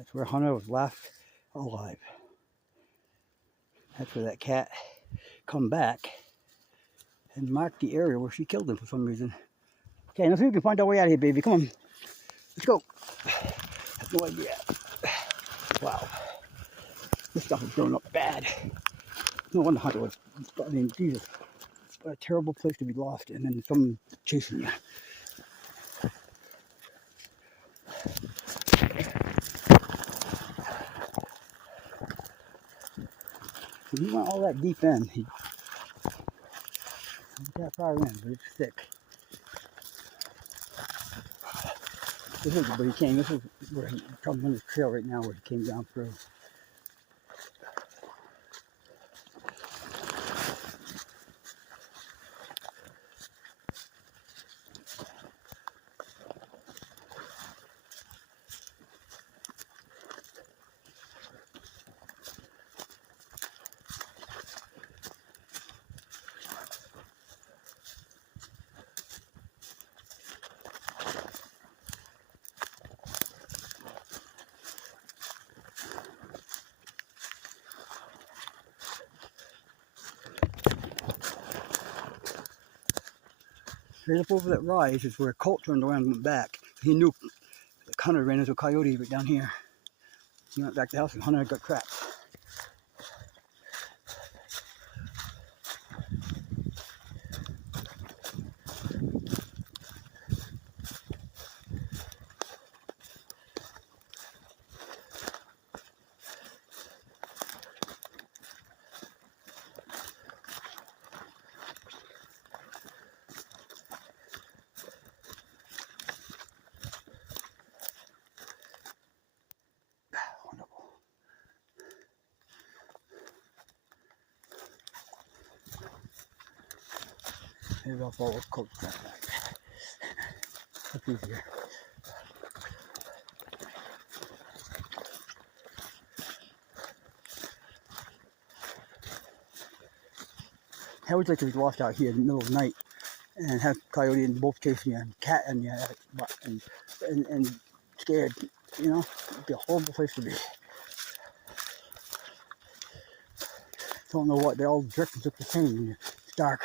That's where Hunter was left alive. That's where that cat come back and marked the area where she killed him for some reason. Okay, let's see if we can find our way out of here, baby. Come on. Let's go. I have no idea. Wow. This stuff is growing up bad. No wonder Hunter was, I mean, Jesus. What a terrible place to be lost and then someone chasing you. So he went all that deep in. He got far in, but it's thick. This is where he came. This is where he comes on the trail right now where he came down through. Right up over that rise is where Colt turned around and went back. He knew that Hunter ran into a coyote right down here. He went back to the house and Hunter got trapped. Maybe I'll follow Colt's track back. That's easier. How would you like to be lost out here in the middle of the night and have coyote and both chasing you and cat and you and scared, you know? It'd be a horrible place to be. Don't know what, they all drifting look the same. It's dark.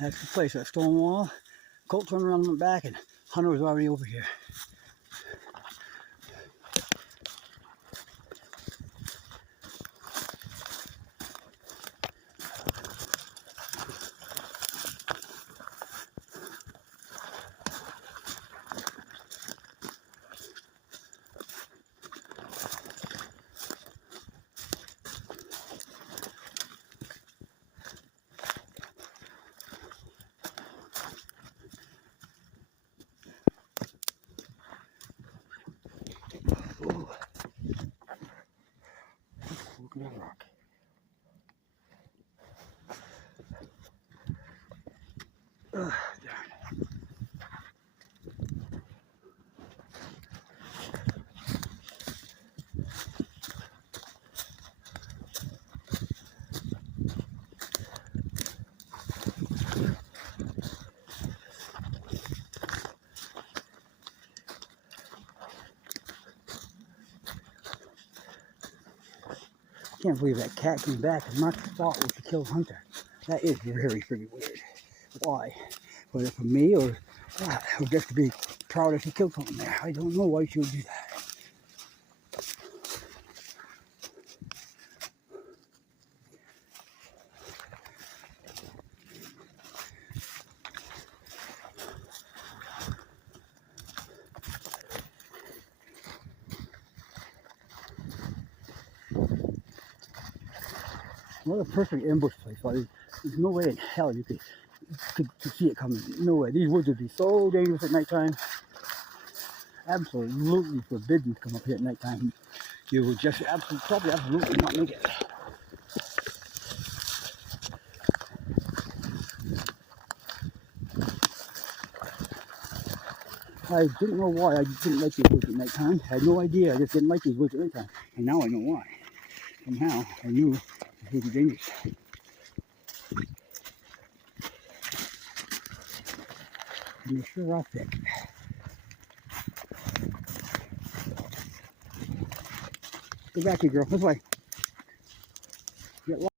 That's the place, that stone wall. Colt turned around and went back, and Hunter was already over here. Ooh. Look at that rock. Darn. can't believe that cat came back and Mark thought was to kill Hunter. That is very freaking weird. Why? Whether for me or just to be proud that she killed something there. I don't know why she would do that. What a perfect ambush place. There's no way in hell you could see it coming. No way. These woods would be so dangerous at nighttime. Absolutely forbidden to come up here at nighttime. You would just probably absolutely not make it. I didn't know why I just didn't like these woods at nighttime. I had no idea. I just didn't like these woods at nighttime. And now I know why. Somehow I knew these woods were dangerous. And they sure are thick. Go back here, girl. This way. Get